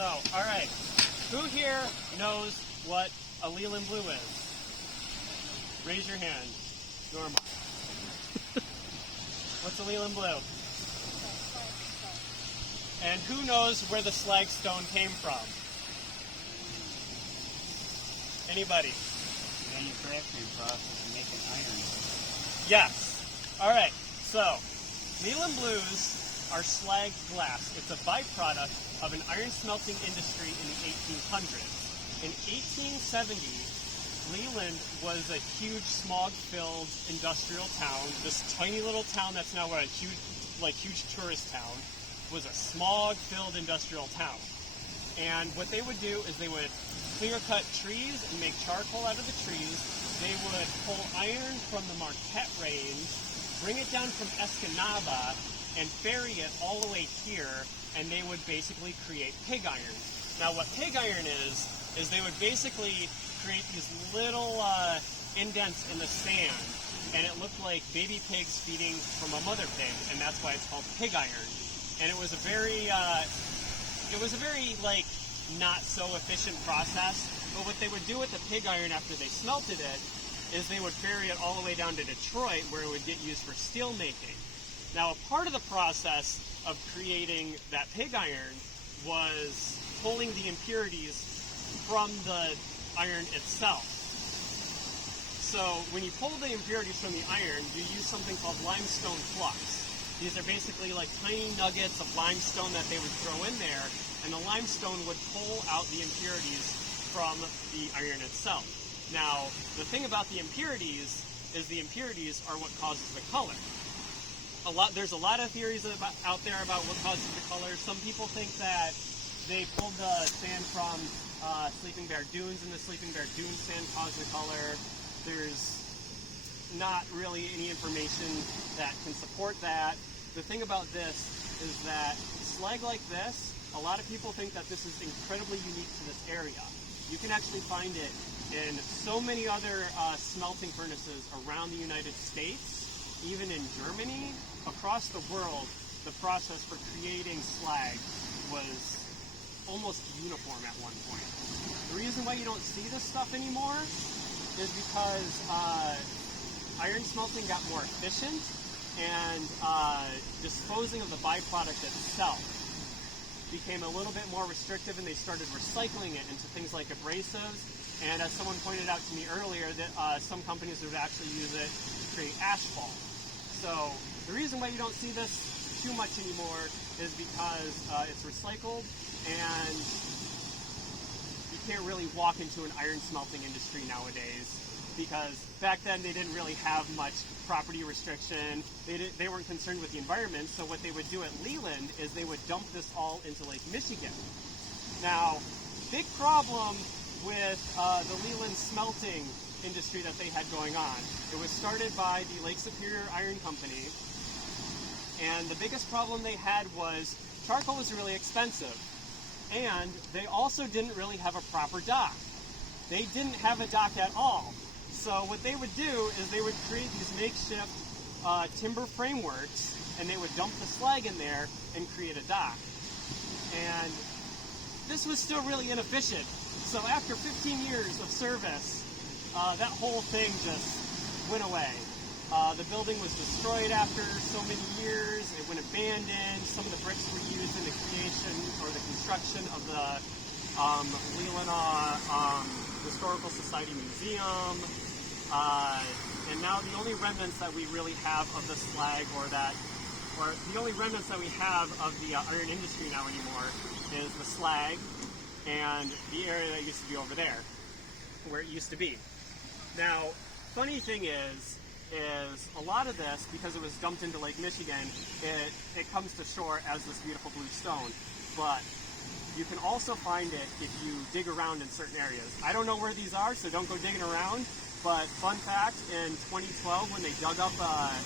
So, all right. Who here knows what a Leland blue is? Raise your hand. Norma. What's a Leland blue? And who knows where the slag stone came from? Anybody? Manufacturing process of making iron. Yes. All right. So, Leland blues are slag glass. It's a byproduct of an iron smelting industry in the 1800s. In 1870, Leland was a huge smog-filled industrial town. This tiny little town that's now a huge tourist town was a smog-filled industrial town. And what they would do is they would clear-cut trees and make charcoal out of the trees. They would pull iron from the Marquette Range, bring it down from Escanaba, and ferry it all the way here, and they would basically create pig iron. Now what pig iron is they would basically create these little indents in the sand, and it looked like baby pigs feeding from a mother pig, and that's why it's called pig iron. And it was a very like not so efficient process. But what they would do with the pig iron after they smelted it is they would ferry it all the way down to Detroit, where it would get used for steel making. Now, a part of the process of creating that pig iron was pulling the impurities from the iron itself. So when you pull the impurities from the iron, you use something called limestone flux. These are basically like tiny nuggets of limestone that they would throw in there, and the limestone would pull out the impurities from the iron itself. Now, the thing about the impurities is the impurities are what causes the color. There's a lot of theories out there about what causes the color. Some people think that they pulled the sand from Sleeping Bear Dunes, and the Sleeping Bear Dunes sand caused the color. There's not really any information that can support that. The thing about this is that slag like this, a lot of people think that this is incredibly unique to this area. You can actually find it in so many other smelting furnaces around the United States, even in Germany. Across the world, the process for creating slag was almost uniform at one point. The reason why you don't see this stuff anymore is because iron smelting got more efficient, and disposing of the byproduct itself became a little bit more restrictive, and they started recycling it into things like abrasives. And as someone pointed out to me earlier, that some companies would actually use it to create asphalt. So the reason why you don't see this too much anymore is because it's recycled, and you can't really walk into an iron smelting industry nowadays, because back then they didn't really have much property restriction. They weren't concerned with the environment, so what they would do at Leland is they would dump this all into Lake Michigan. Now, big problem with the Leland smelting industry that they had going on. It was started by the Lake Superior Iron Company, and the biggest problem they had was charcoal was really expensive, and they also didn't really have a proper dock. They didn't have a dock at all. So what they would do is they would create these makeshift timber frameworks, and they would dump the slag in there and create a dock. And this was still really inefficient. So after 15 years of service, that whole thing just went away. The building was destroyed after so many years. It went abandoned. Some of the bricks were used in the creation or the construction of the Leland Historical Society Museum. And now the only remnants that we really have of the slag, or the only remnants that we have of the iron industry now anymore, is the slag and the area that used to be over there, where it used to be. Now, funny thing is a lot of this, because it was dumped into Lake Michigan, it comes to shore as this beautiful blue stone. But you can also find it if you dig around in certain areas. I don't know where these are, so don't go digging around. But fun fact, in 2012, when they dug up a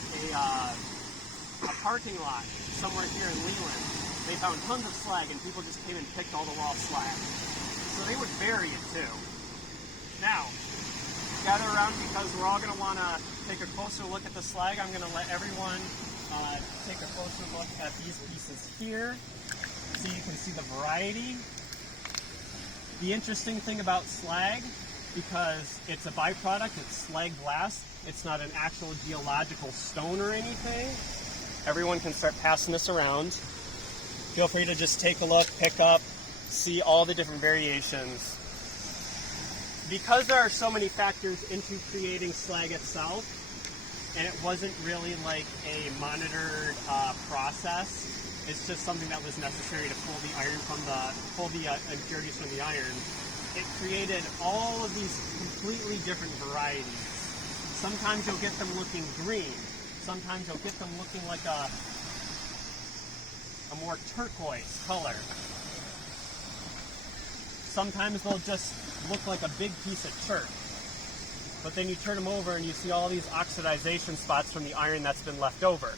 parking lot somewhere here in Leland, they found tons of slag, and people just came and picked all the raw slag. So they would bury it too. Now, gather around, because we're all going to want to take a closer look at the slag. I'm going to let everyone take a closer look at these pieces here, so you can see the variety The interesting thing about slag, because it's a byproduct, it's slag glass, it's not an actual geological stone or anything. Everyone can start passing this around. Feel free to just take a look, pick up, see all the different variations. Because there are so many factors into creating slag itself, and it wasn't really like a monitored process, it's just something that was necessary to pull the iron from the impurities from the iron. It created all of these completely different varieties. Sometimes you'll get them looking green. Sometimes you'll get them looking like a more turquoise color. Sometimes they'll just look like a big piece of chert. But then you turn them over and you see all these oxidization spots from the iron that's been left over.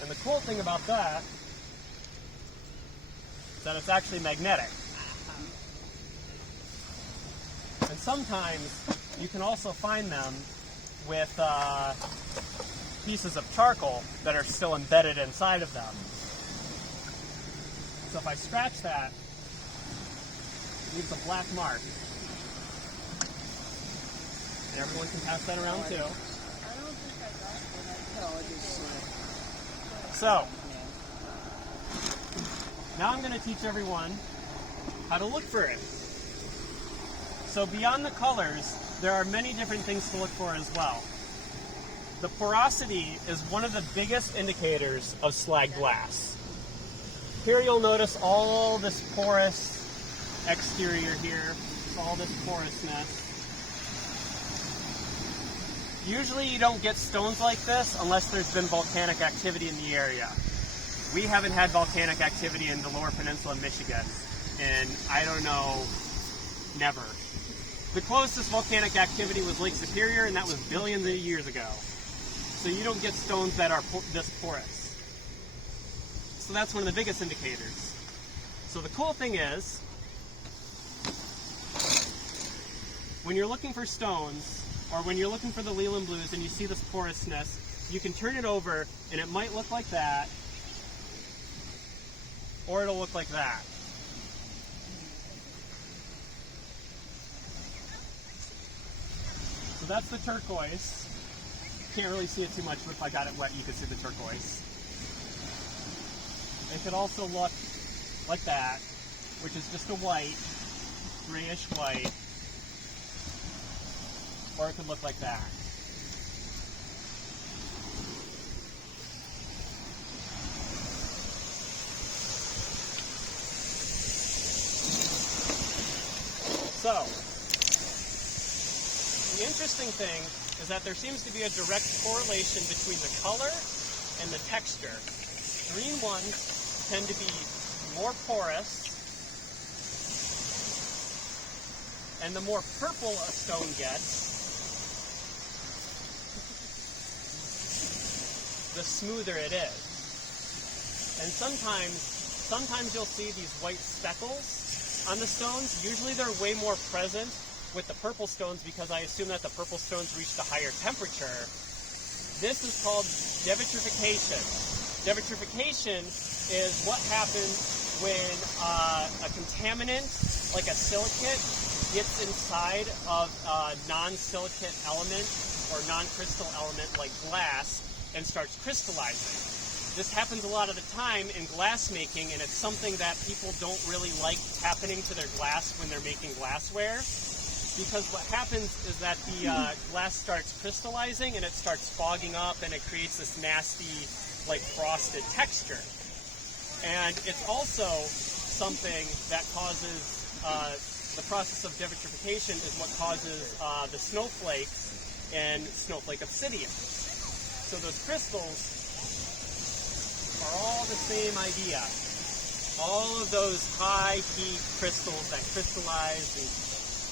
And the cool thing about that is that it's actually magnetic. And sometimes you can also find them with pieces of charcoal that are still embedded inside of them. So if I scratch that, it leaves a black mark. And everyone can pass that around too. I don't think I got it. No, I just So, now I'm going to teach everyone how to look for it. So beyond the colors, there are many different things to look for as well. The porosity is one of the biggest indicators of slag glass. Here you'll notice all this porous exterior here, all this porousness. Usually you don't get stones like this unless there's been volcanic activity in the area. We haven't had volcanic activity in the Lower Peninsula of Michigan, and I don't know, never. The closest volcanic activity was Lake Superior, and that was billions of years ago. So you don't get stones that are this porous. So that's one of the biggest indicators. So the cool thing is, when you're looking for stones, or when you're looking for the Leland blues and you see this porousness, you can turn it over and it might look like that, or it'll look like that. So that's the turquoise. Can't really see it too much, but if I got it wet, you can see the turquoise. It could also look like that, which is just a white, grayish white, or it could look like that. So, the interesting thing is that there seems to be a direct correlation between the color and the texture. Green ones tend to be more porous, and the more purple a stone gets, the smoother it is. And sometimes you'll see these white speckles on the stones. Usually they're way more present with the purple stones because I assume that the purple stones reached a higher temperature. This is called devitrification. Devitrification is what happens when a contaminant, like a silicate, gets inside of a non-silicate element or non-crystal element like glass and starts crystallizing. This happens a lot of the time in glass making, and it's something that people don't really like happening to their glass when they're making glassware, because what happens is that the glass starts crystallizing and it starts fogging up and it creates this nasty, like frosted texture. And it's also something that causes, the process of devitrification is what causes the snowflakes and snowflake obsidian. So those crystals are all the same idea. All of those high heat crystals that crystallize and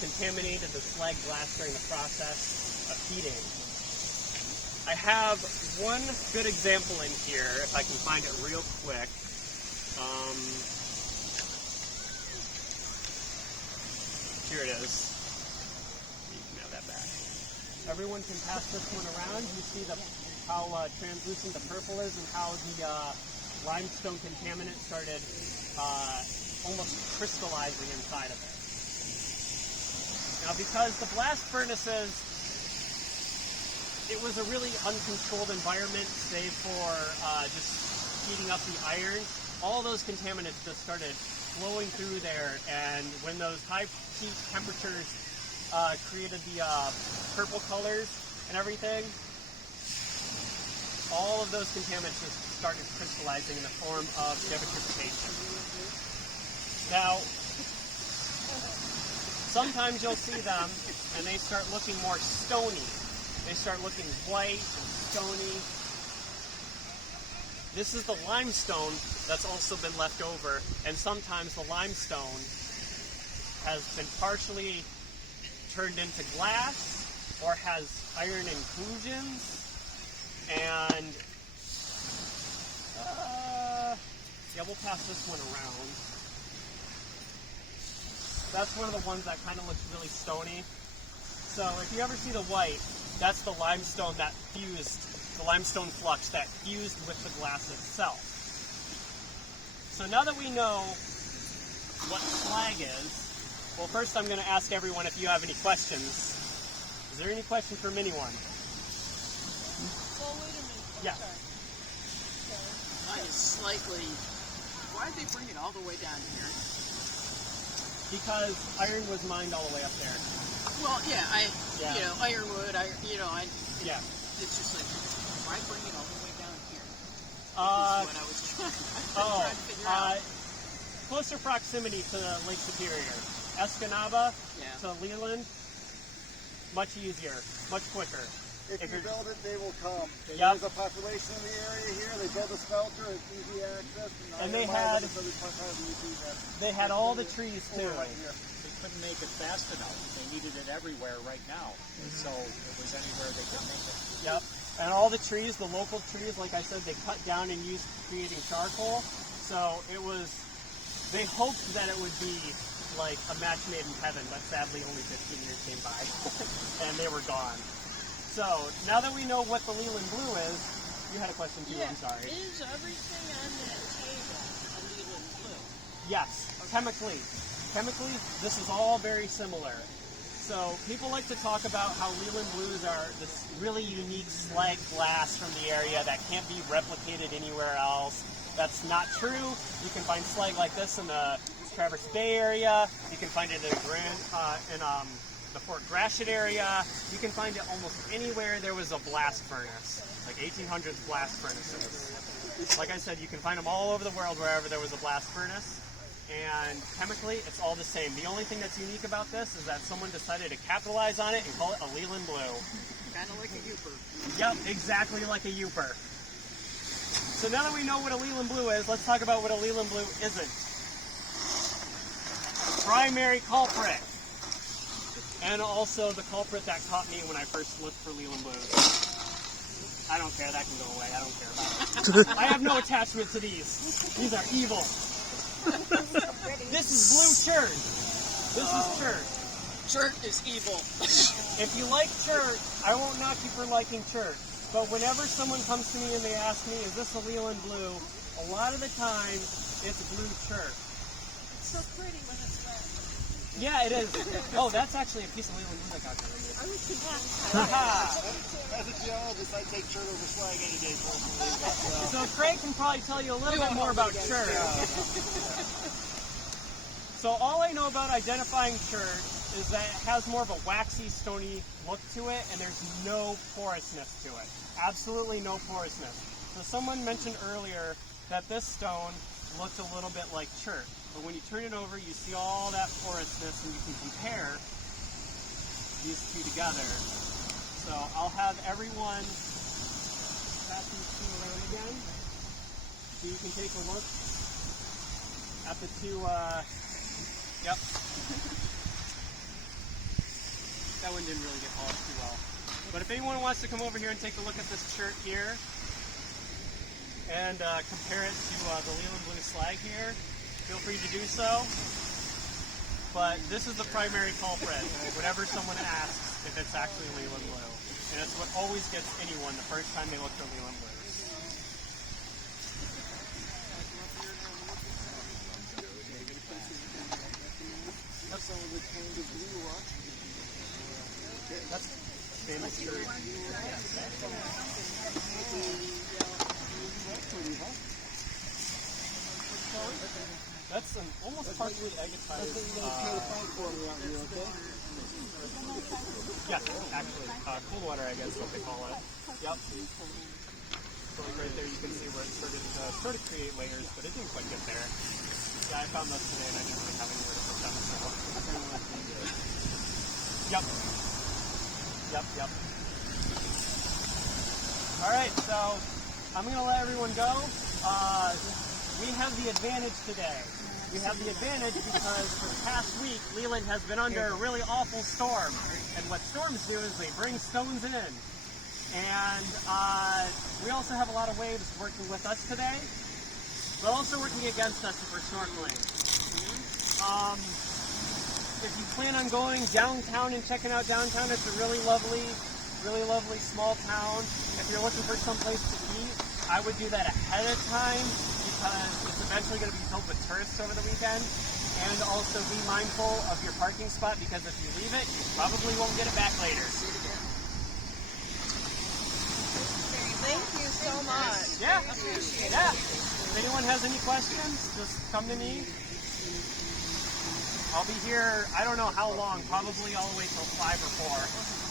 contaminated the slag glass during the process of heating. I have one good example in here, if I can find it real quick. Here it is. You can have that back. Everyone can pass this one around. You see how translucent the purple is and how the limestone contaminant started almost crystallizing inside of it. Now, because the blast furnaces, it was a really uncontrolled environment, save for just heating up the iron. All those contaminants just started flowing through there, and when those high heat temperatures created the purple colors and everything, all of those contaminants just started crystallizing in the form of vitrification. Now, sometimes you'll see them and they start looking more stony. They start looking white and stony. This is the limestone that's also been left over, and sometimes the limestone has been partially turned into glass or has iron inclusions. And yeah, we'll pass this one around. That's one of the ones that kind of looks really stony. So if you ever see the white, that's the limestone that fused, the limestone flux that fused with the glass itself. So now that we know what slag is, well, first I'm going to ask everyone if you have any questions. Is there any question from anyone? Well, wait a minute. Yeah. Okay. Mine is slightly. Why did they bring it all the way down here? Because iron was mined all the way up there. Well, yeah, you know, ironwood, Yeah. It's just like, why bring it all the way down here? Is what I was trying to figure out. Closer proximity to Lake Superior. Escanaba to Leland, much easier, much quicker. If you build it, they will come. Yep. There's a population in the area here. They build a smelter, it's easy access. And they had all the trees too. Right here. They couldn't make it fast enough. They needed it everywhere right now. And so it was anywhere they could make it. Yep. And all the trees, the local trees, like I said, they cut down and used creating charcoal. So it was, they hoped that it would be like a match made in heaven, but sadly only 15 years came by and they were gone. So now that we know what the Leland blue is, you had a question too, I'm sorry. Is everything on that table a Leland blue? Yes, chemically. Chemically, this is all very similar. So people like to talk about how Leland blues are this really unique slag glass from the area that can't be replicated anywhere else. That's not true. You can find slag like this in the Traverse Bay area. You can find it in the Fort Gratiot area. You can find it almost anywhere there was a blast furnace, like 1800s blast furnaces. Like I said, you can find them all over the world wherever there was a blast furnace. And chemically, it's all the same. The only thing that's unique about this is that someone decided to capitalize on it and call it a Leland blue. Kind of like a Uper. Yep, exactly like a Uper. So now that we know what a Leland blue is, let's talk about what a Leland blue isn't. Primary culprit. And also the culprit that caught me when I first looked for Leland blues. I don't care, that can go away, I don't care about it. I have no attachment to these. These are evil. This is blue chert. This is chert. Chert is evil. If you like chert, I won't knock you for liking chert. But whenever someone comes to me and they ask me, is this a Leland blue? A lot of the time, it's blue chert. It's so pretty when it's wet. Yeah, it is. Oh, that's actually a piece of Leland blue I got there. I was confused. As a geologist, I take chert over slag any day. So Craig can probably tell you a little bit more about chert. So all I know about identifying chert is that it has more of a waxy, stony look to it, and there's no porousness to it. Absolutely no porousness. So someone mentioned earlier that this stone looked a little bit like chert, but when you turn it over, you see all that porousness, and you can compare these two together. So I'll have everyone pass these two around again, so you can take a look at the two. Yep. That one didn't really get polished too well. But if anyone wants to come over here and take a look at this chert here and compare it to the Leland blue slag here, feel free to do so. But this is the primary culprit whenever someone asks if it's actually Leland blue. And it's what always gets anyone the first time they look for Leland blues. That's some of the kind of blue rock. That's famous chert. That's an almost partially agitized. Yes, actually, cold water, I guess, is what they call it. Yep. So like right there, you can see where it started to sort of create layers, but it didn't quite get there. Yeah, I found those today, and I didn't really have anywhere to put them. So. Yep. Yep. All right, so I'm going to let everyone go. We have the advantage today. We have the advantage because for the past week, Leland has been under a really awful storm. And what storms do is they bring stones in. And we also have a lot of waves working with us today, but also working against us if we're snorkeling. If you plan on going downtown and checking out downtown, it's a really lovely small town. If you're looking for some place to eat, I would do that ahead of time because it's eventually going to be filled with tourists over the weekend. And also be mindful of your parking spot because if you leave it, you probably won't get it back later. Thank you so much. Yeah. If anyone has any questions, just come to me. I'll be here, I don't know how long, probably all the way till 5 or 4.